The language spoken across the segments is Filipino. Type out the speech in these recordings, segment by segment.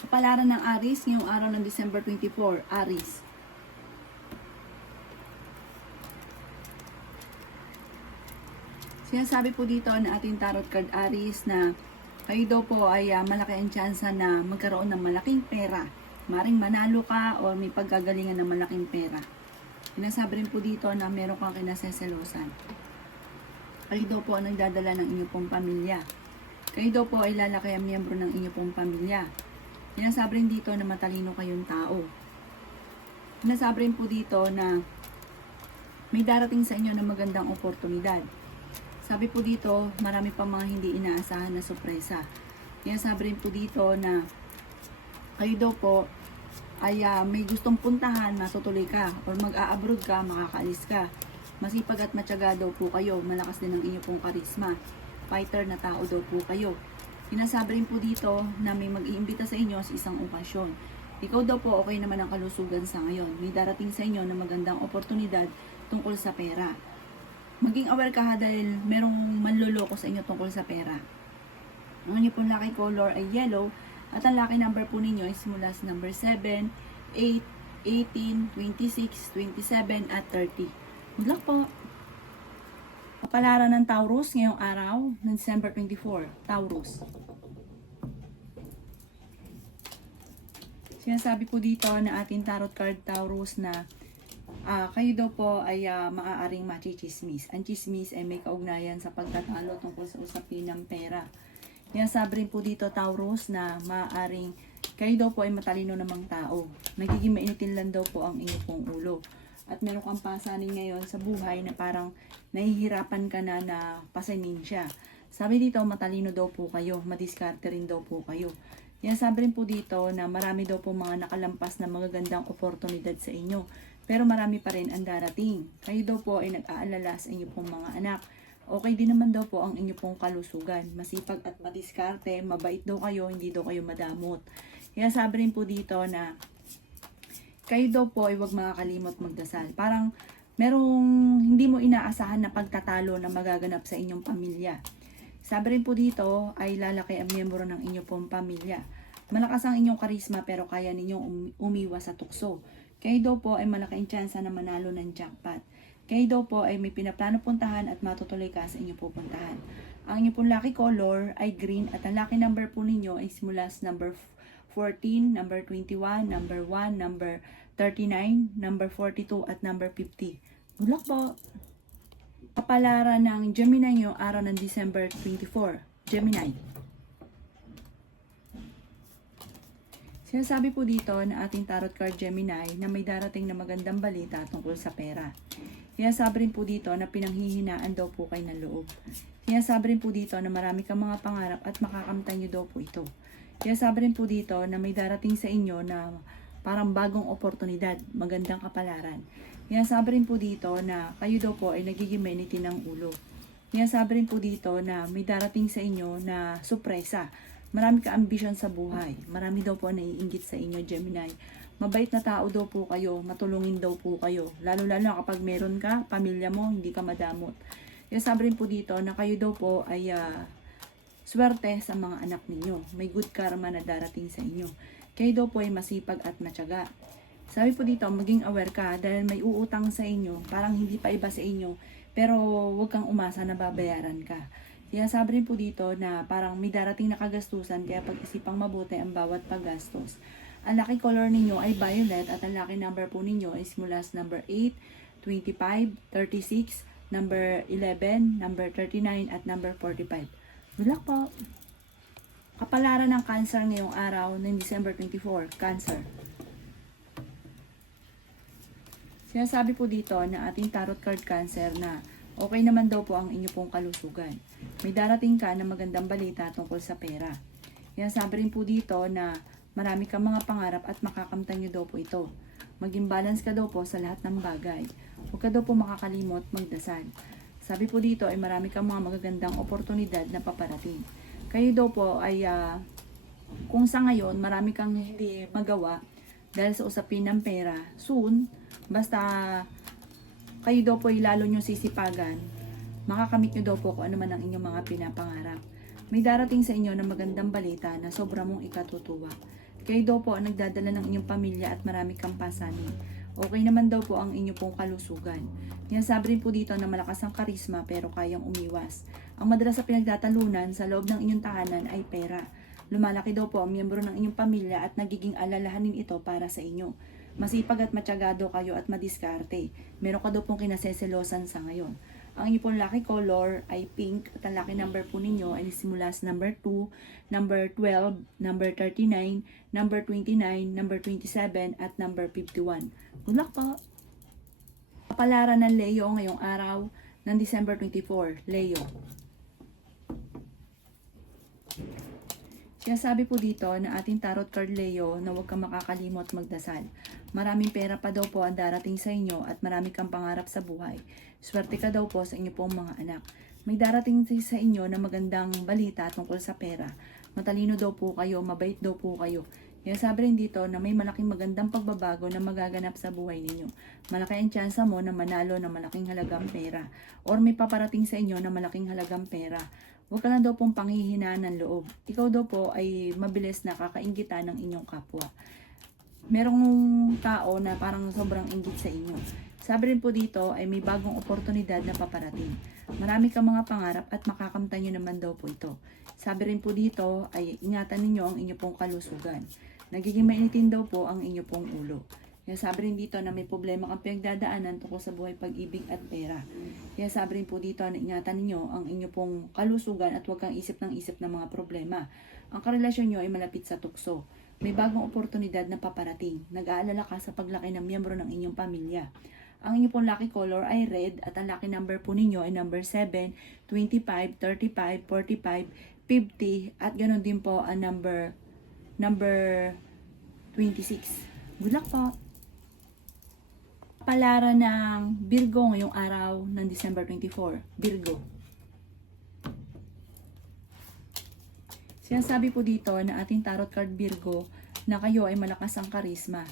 Kapalaran ng Aries ngayong araw ng December 24, Aries. Sinasabi po dito na ating tarot card Aries na kayo daw po ay malaki ang tsansa na magkaroon ng malaking pera. Maring manalo ka o may paggagalingan ng malaking pera. Sinasabi rin po dito na meron kang kinaseselosan. Kayo daw po ang nagdadala ng inyong pong pamilya. Kayo daw po ay lalaki ang miyembro ng inyong pong pamilya. Sinasabi rin dito na matalino kayong tao. Sinasabi rin po dito na may darating sa inyo na magandang oportunidad. Sabi po dito, marami pa mga hindi inaasahan na sorpresa. Sinasabi rin po dito na kayo daw po ay may gustong puntahan, matutuloy ka, or mag-a-abroad ka, makakaalis ka. Masipag at matyaga daw po kayo, malakas din ang inyong pong karisma. Fighter na tao daw po kayo. Sinasabi rin po dito na may mag-iimbita sa inyo sa isang okasyon. Ikaw daw po okay naman ang kalusugan sa ngayon. May darating sa inyo na magandang oportunidad tungkol sa pera. Maging aware ka ha dahil merong manloloko sa inyo tungkol sa pera. Ang inyo pong lucky color ay yellow at ang lucky number po ninyo ay simula sa number 7, 8, 18, 26, 27 at 30. Good luck po! Kapalaran ng Taurus ngayong araw ng December 24, Taurus. Sinasabi po dito na ating tarot card Taurus na kayo daw po ay maaaring machichismis. Ang chismis ay may kaugnayan sa pagtatalo tungkol sa usapin ng pera. Sinasabi rin po dito Taurus na maaaring kayo daw po ay matalino namang tao. Nagiging mainitin lang daw po ang inyong pong ulo. At meron kang pasanin ngayon sa buhay na parang nahihirapan ka na pasanin siya. Sabi dito, matalino daw po kayo, madiskarte rin daw po kayo. Yan sabi rin po dito na marami daw po mga nakalampas na magagandang oportunidad sa inyo. Pero marami pa rin ang darating. Kayo daw po ay nag-aalala sa inyo pong mga anak. Okay din naman daw po ang inyo pong kalusugan. Masipag at madiskarte, mabait daw kayo, hindi daw kayo madamot. Yan sabi rin po dito na kayo daw po ay huwag makakalimot magdasal. Parang merong hindi mo inaasahan na pagtatalo na magaganap sa inyong pamilya. Sabi rin po dito ay lalaki ang miyembro ng inyong pong pamilya. Malakas ang inyong karisma pero kaya ninyong umiwas sa tukso. Kayo daw po ay malaking tsansa na manalo ng jackpot. Kayo daw po ay may pinaplano puntahan at matutuloy ka sa inyong pupuntahan. Ang inyong pong lucky color ay green at ang lucky number po ninyo ay simula sa number 14, number 21, number 1, number 39, number 42 at number 50. Good luck po! Kapalaran ng Gemini ngayong araw ng December 24. Gemini. Sinasabi po dito na ating tarot card Gemini na may darating na magandang balita tungkol sa pera. Sinasabi rin po dito na pinanghihinaan daw po kayo ng loob. Sinasabi rin po dito na marami kang mga pangarap at makakamtan nyo daw po ito. Sinasabi rin po dito na may darating sa inyo na parang bagong oportunidad, magandang kapalaran. Sinasabi rin po dito na kayo daw po ay nagiging mainitin ng ulo. Sinasabi rin po dito na may darating sa inyo na sorpresa. Marami ka ambisyon sa buhay. Marami daw po naiinggit sa inyo, Gemini. Mabait na tao daw po kayo, matulungin daw po kayo. Lalo-lalo kapag meron ka, pamilya mo, hindi ka madamot. Sinasabi rin po dito na kayo daw po ay swerte sa mga anak ninyo. May good karma na darating sa inyo. Kayo daw po ay masipag at matyaga. Sabi po dito, maging aware ka dahil may uutang sa inyo, parang hindi pa iba sa inyo, pero huwag kang umasa na babayaran ka. Kaya sabi rin po dito na parang may darating na kagastusan kaya pag-isipang mabuti ang bawat paggastos. Ang lucky color ninyo ay violet at ang lucky number po ninyo ay simula sa number 8, 25, 36, number 11, number 39 at number 45. Good luck po! Kapalaran ng Cancer ngayong araw ng December 24, Cancer. Sinasabi po dito na ating tarot card Cancer na okay naman daw po ang inyo pong kalusugan. May darating ka na magandang balita tungkol sa pera. Sinasabi rin po dito na marami kang mga pangarap at makakamtan nyo daw po ito. Maging balance ka daw po sa lahat ng bagay. Huwag ka daw po makakalimot magdasal. Sabi po dito ay marami kang mga magagandang oportunidad na paparating. Kayo daw po ay kung sa ngayon marami kang hindi magawa dahil sa usapin ng pera, soon, basta kayo daw po ay lalo nyo sisipagan, makakamit nyo daw po kung ano man ang inyong mga pinapangarap. May darating sa inyo na magandang balita na sobra mong ikatutuwa. Kayo daw po ang nagdadala ng inyong pamilya at marami kang pasanin. Okay naman daw po ang inyong pong kalusugan. Sabi rin po dito na malakas ang karisma pero kayang umiwas. Ang madalas sa pinagtatalunan sa loob ng inyong tahanan ay pera. Lumalaki daw po ang miyembro ng inyong pamilya at nagiging alalahanin ito para sa inyo. Masipag at matsyagado kayo at madiskarte. Meron ka daw pong kinaseselosan sa ngayon. Ang inyong pong lucky color ay pink at ang lucky number po ninyo ay simula sa number 2, number 12, number 39, number 29, number 27 at number 51. Good luck po! Kapalaran ng Leo ngayong araw ng December 24, Leo. Sinasabi po dito na ating tarot card Leo na huwag kang makakalimot magdasal. Maraming pera pa daw po ang darating sa inyo at marami kang pangarap sa buhay. Swerte ka daw po sa inyo pong mga anak. May darating sa inyo na magandang balita tungkol sa pera. Matalino daw po kayo, mabait daw po kayo. Sabi rin dito na may malaking magandang pagbabago na magaganap sa buhay ninyo. Malaki ang tsansa mo na manalo ng malaking halagang pera or may paparating sa inyo na malaking halagang pera. Huwag ka lang daw pong panghihinaan ng loob. Ikaw daw po ay mabilis na kakainggitan ng inyong kapwa. Merong tao na parang sobrang inggit sa inyo. Sabi rin po dito ay may bagong oportunidad na paparating. Marami kang mga pangarap at makakamtan nyo naman daw po ito. Sabi rin po dito ay ingatan ninyo ang inyong pong kalusugan. Nagiging mainitin daw po ang inyong pong ulo. Sabi rin dito na may problema kang pinagdadaanan tungkol sa buhay, pag-ibig at pera. Sabi rin po dito na ingatan ninyo ang inyong pong kalusugan at huwag kang isip ng mga problema. Ang karelasyon nyo ay malapit sa tukso. May bagong oportunidad na paparating. Nag-aalala ka sa paglaki ng miyembro ng inyong pamilya. Ang inyong pong lucky color ay red at ang lucky number po ninyo ay number 7, 25, 35, 45, 50 at ganoon din po ang number 26. Good luck po! Palaran ng Virgo ngayong araw ng December 24. Virgo. Sinasabi po dito na ating tarot card Virgo na kayo ay malakas ang karisma.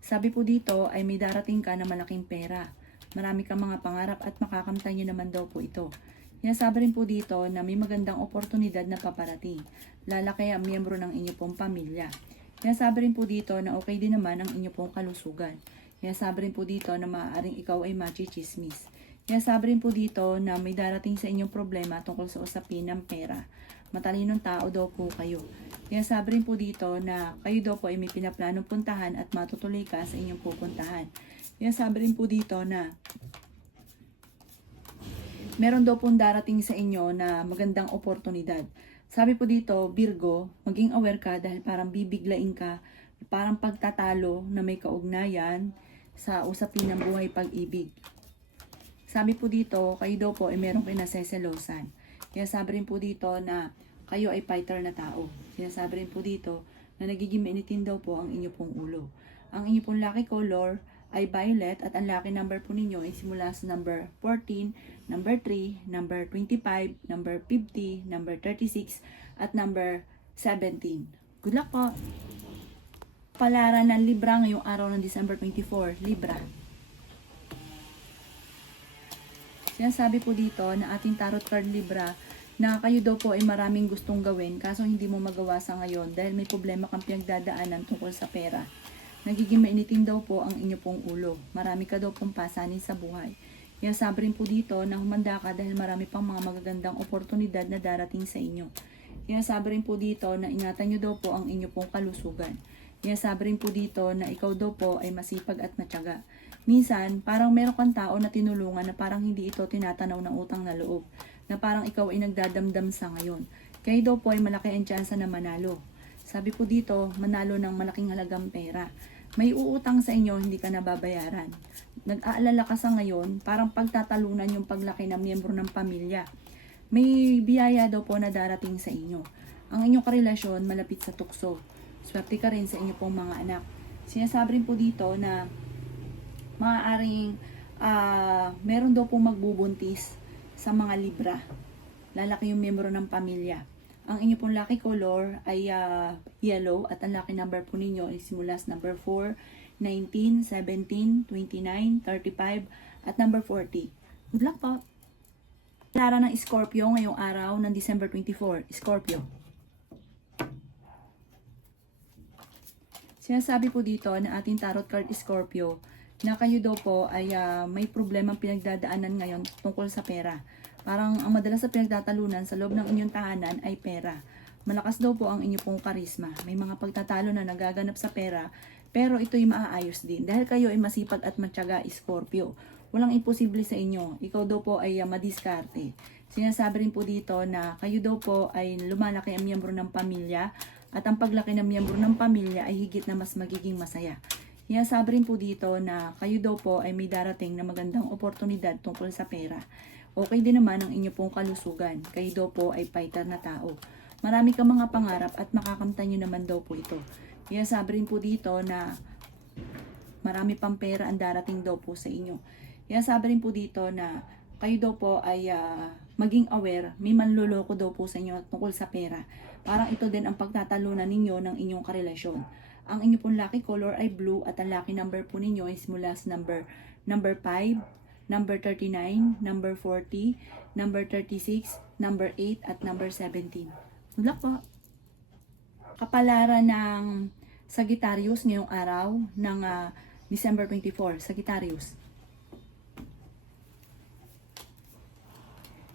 Sabi po dito ay may darating ka na malaking pera. Marami kang mga pangarap at makakamtan nyo naman daw po ito. Sinasabi rin po dito na may magandang oportunidad na paparating. Lalaki ang miyembro ng inyo pong pamilya. Sinasabi rin po dito na okay din naman ang inyo pong kalusugan. Sabi rin po dito na maaaring ikaw ay machichismis. Sabi rin po dito na may darating sa inyong problema tungkol sa usapin ng pera. Matalinong tao daw po kayo. Sabi rin po dito na kayo daw po ay may pinaplanong puntahan at matutuloy ka sa inyong pupuntahan. Sabi rin po dito na meron daw pong darating sa inyo na magandang oportunidad. Sabi po dito, Virgo, maging aware ka dahil parang bibiglain ka, parang pagtatalo na may kaugnayan sa usapin ng buhay pag-ibig. Sabi po dito, kayo daw po ay merong kinaseselosan. Sabi rin po dito na kayo ay fighter na tao. Sabi rin po dito na nagiging mainitin daw po ang inyo pong ulo. Ang inyo pong lucky color ay violet at ang lucky number po ninyo ay simula sa number 14, number 3, number 25, number 50, number 36, at number 17. Good luck po! Palaran ng Libra ngayong araw ng December 24, Libra. Sinasabi po dito na ating tarot card Libra na kayo daw po ay maraming gustong gawin kaso hindi mo magawa sa ngayon dahil may problema kang pinagdadaanan tungkol sa pera. Nagiging mainitin daw po ang inyo pong ulo. Marami ka daw pong pasanin sa buhay. Sabi rin po dito na humanda ka dahil marami pang mga magagandang oportunidad na darating sa inyo. Sabi rin po dito na ingatan nyo daw po ang inyo pong kalusugan. Sabi rin po dito na ikaw daw po ay masipag at matyaga. Minsan, parang meron kang tao na tinulungan na parang hindi ito tinatanaw ng utang na loob. Na parang ikaw ay nagdadamdam sa ngayon. Kayo daw po ay malaki ang tsansa na manalo. Sabi po dito, manalo ng malaking halagang pera. May uutang sa inyo, hindi ka nababayaran. Nag-aalala ka sa ngayon, parang pagtatalunan yung paglaki ng miyembro ng pamilya. May biyaya daw po na darating sa inyo. Ang inyong karelasyon malapit sa tukso. Swerte ka rin sa inyo pong mga anak. Sinasabi rin po dito na maaaring meron daw po magbubuntis sa mga Libra. Lalaki yung miyembro ng pamilya. Ang inyo pong lucky color ay yellow at ang lucky number po ninyo ay simula sa number 4, 19, 17, 29, 35 at number 40. Good luck po! Lara ng Scorpio ngayong araw ng December 24. Scorpio. Sinasabi po dito na ating tarot card Scorpio na kayo daw po ay may problemang pinagdadaanan ngayon tungkol sa pera. Parang ang madalas na pinagtatalunan sa loob ng inyong tahanan ay pera. Malakas daw po ang inyo pong karisma. May mga pagtatalo na nagaganap sa pera, pero ito'y maaayos din. Dahil kayo ay masipag at matyaga, Scorpio. Walang imposible sa inyo. Ikaw daw po ay madiskarte. Sinasabi rin po dito na kayo daw po ay lumalaki ang miyembro ng pamilya at ang paglaki ng miyembro ng pamilya ay higit na mas magiging masaya. Sinasabi rin po dito na kayo daw po ay may darating na magandang oportunidad tungkol sa pera. Okay din naman ang inyo pong kalusugan. Kayo daw po ay fighter na tao. Marami kang mga pangarap at makakamtan nyo naman daw po ito. Sinasabi rin po dito na marami pang pera ang darating daw po sa inyo. Sinasabi rin po dito na kayo daw po ay maging aware, may manloloko daw po sa inyo tungkol sa pera. Parang ito din ang pagtatalunan ninyo ng inyong karelasyon. Ang inyong pong lucky color ay blue at ang lucky number po ninyo is mula sa number 5, number 39, number 40, number 36, number 8 at number 17. Good luck po! Kapalaran ng Sagittarius ngayong araw ng December 24, Sagittarius.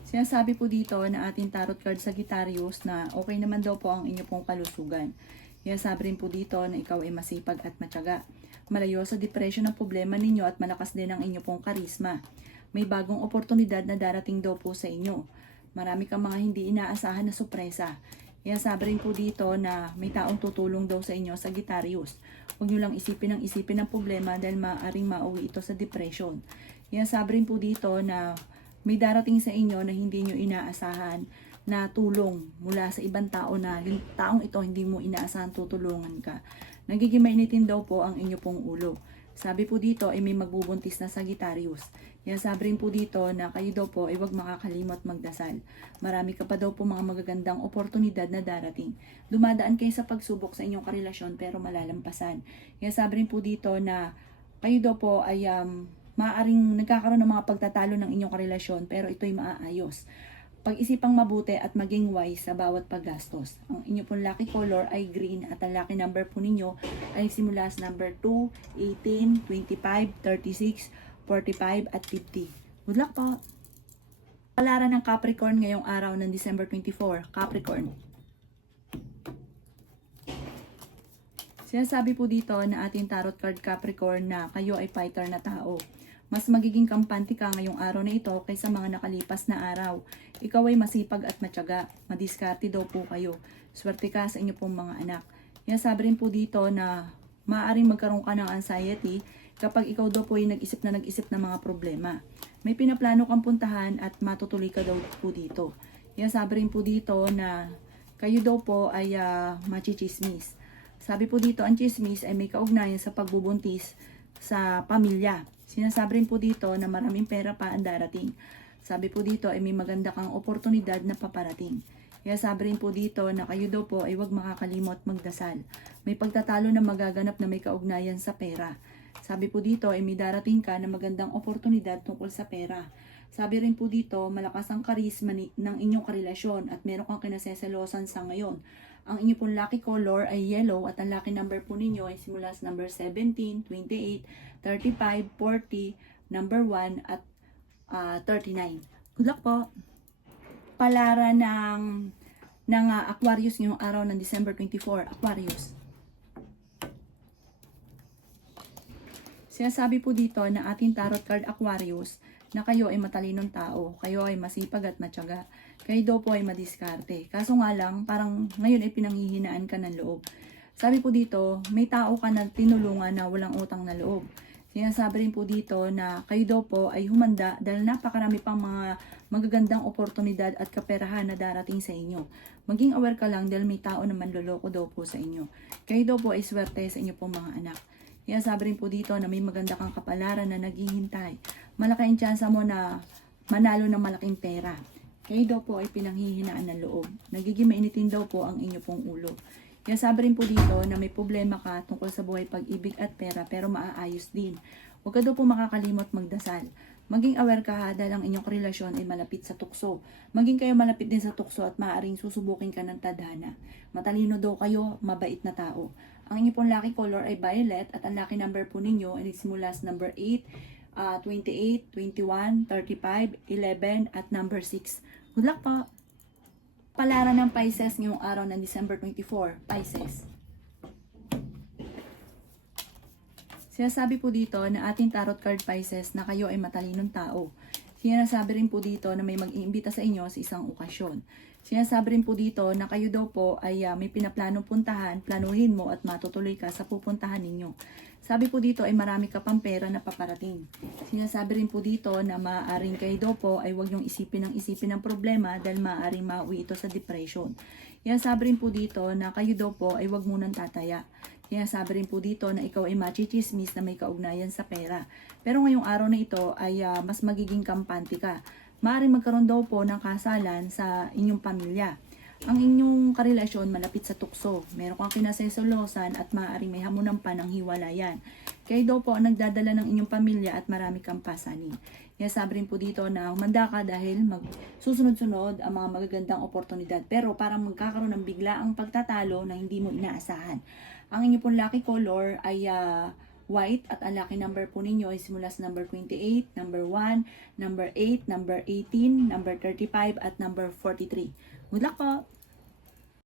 Sinasabi po dito na ating tarot card Sagittarius na okay naman daw po ang inyo pong kalusugan. Sinasabi rin po dito na ikaw ay masipag at matyaga. Malayo sa depression ang problema ninyo at malakas din ang inyo pong karisma. May bagong oportunidad na darating daw po sa inyo. Marami kang mga hindi inaasahan na sorpresa. Sinasabi rin po dito na may taong tutulong daw sa inyo, Sagittarius. Huwag nyo lang isipin ang problema dahil maaaring mauwi ito sa depression. Sinasabi rin po dito na may darating sa inyo na hindi nyo inaasahan na tulong mula sa ibang tao na taong ito hindi mo inaasahan tutulungan ka. Nagiging mainitin daw po ang inyo pong ulo. Sabi po dito ay may magbubuntis na Sagittarius. Sabi rin po dito na kayo daw po ay huwag makakalimot magdasal. Marami ka pa daw po mga magagandang oportunidad na darating. Dumadaan kayo sa pagsubok sa inyong karelasyon pero malalampasan. Sabi rin po dito na kayo daw po ay maaaring nagkakaroon ng mga pagtatalo ng inyong karelasyon pero ito'y maaayos. Pag-isipang mabuti at maging wise sa bawat paggastos. Ang inyo pong lucky color ay green at ang lucky number po ninyo ay simula sa number 2, 18, 25, 36, 45 at 50. Good luck po! Palaran ng Capricorn ngayong araw ng December 24, Capricorn. Sinasabi po dito na ating tarot card Capricorn na kayo ay fighter na tao. Mas magiging kampante ka ngayong araw na ito kaysa mga nakalipas na araw. Ikaw ay masipag at matyaga. Madiskarte daw po kayo. Swerte ka sa inyo pong mga anak. Sinasabi rin po dito na maaaring magkaroon ka ng anxiety kapag ikaw daw po ay nag-isip ng mga problema. May pinaplano kang puntahan at matutuloy ka daw po dito. Sinasabi rin po dito na kayo daw po ay machichismis. Sabi po dito, ang chismis ay may kaugnayan sa pagbubuntis sa pamilya. Sinasabi rin po dito na maraming pera pa ang darating. Sabi po dito ay may maganda kang oportunidad na paparating. Sabi rin po dito na kayo daw po ay huwag makakalimot magdasal. May pagtatalo na magaganap na may kaugnayan sa pera. Sabi po dito ay may darating ka na magandang oportunidad tungkol sa pera. Sabi rin po dito, malakas ang karisma ng inyong karelasyon at meron kang kinaseselosan sa ngayon. Ang inyong pong lucky color ay yellow at ang lucky number po ninyo ay simula sa number 17, 28, 35, 40, number 1 at 39. Good luck po! Palara ng Aquarius ngayong araw ng December 24, Aquarius. Sinasabi po dito na ating tarot card Aquarius na kayo ay matalinong tao, kayo ay masipag at matyaga, kayo daw po ay madiskarte. Kaso nga lang, parang ngayon ay pinanghihinaan ka ng loob. Sabi po dito, may tao ka na tinulungan na walang utang na loob. Sinasabi rin po dito na kayo daw po ay humanda dahil napakarami pang mga magagandang oportunidad at kaperahan na darating sa inyo. Maging aware ka lang dahil may tao na manloloko daw po sa inyo. Kayo daw po ay swerte sa inyo pong mga anak. Sinasabi rin po dito na may maganda kang kapalaran na naghihintay. Malaki ang tsansa mo na manalo ng malaking pera. Kayo daw po ay pinanghihinaan ng loob. Nagiging mainitin daw po ang inyo pong ulo. Sabi rin po dito na may problema ka tungkol sa buhay, pag-ibig at pera pero maaayos din. Huwag ka daw po makakalimot magdasal. Maging aware ka ha, dahil ang inyong relasyon ay malapit sa tukso. Maging kayo malapit din sa tukso at maaaring susubukin ka ng tadhana. Matalino daw kayo, mabait na tao. Ang inyong pong lucky color ay violet at ang lucky number po ninyo ay nagsimula sa number 8, 28, 21, 35, 11 at number 6. Good luck po! Palaran ng Pisces ngayong araw ng December 24, Pisces. Sinasabi po dito na ating tarot card Pisces na kayo ay matalinong tao. Sinasabi rin po dito na may mag-iimbita sa inyo sa isang okasyon. Sinasabi rin po dito na kayo daw po ay may pinaplanong puntahan, planuhin mo at matutuloy ka sa pupuntahan ninyo. Sabi po dito ay marami ka pang pera na paparating. Sinasabi rin po dito na maaaring kayo daw po ay huwag niyong isipin ng problema dahil maaaring mauwi ito sa depression. Sinasabi rin po dito na kayo daw po ay huwag munang tataya. Sinasabi rin po dito na ikaw ay machichismis na may kaugnayan sa pera. Pero ngayong araw na ito ay mas magiging kampante ka. Maaaring magkaroon daw po ng kasalan sa inyong pamilya. Ang inyong karelasyon malapit sa tukso. Meron kang kinasesolosan at maaaring may hamunan pa ng hiwalayan. Kayo daw po ang nagdadala ng inyong pamilya at marami kang pasanin. Sinasabi rin po dito na humanda ka dahil susunod-sunod ang mga magagandang oportunidad. Pero parang magkakaroon ng biglaang pagtatalo na hindi mo inaasahan. Ang inyong pong lucky color ay white at ang lucky number po ninyo ay simula sa number 28, number 1, number 8, number 18, number 35 at number 43. Good luck po!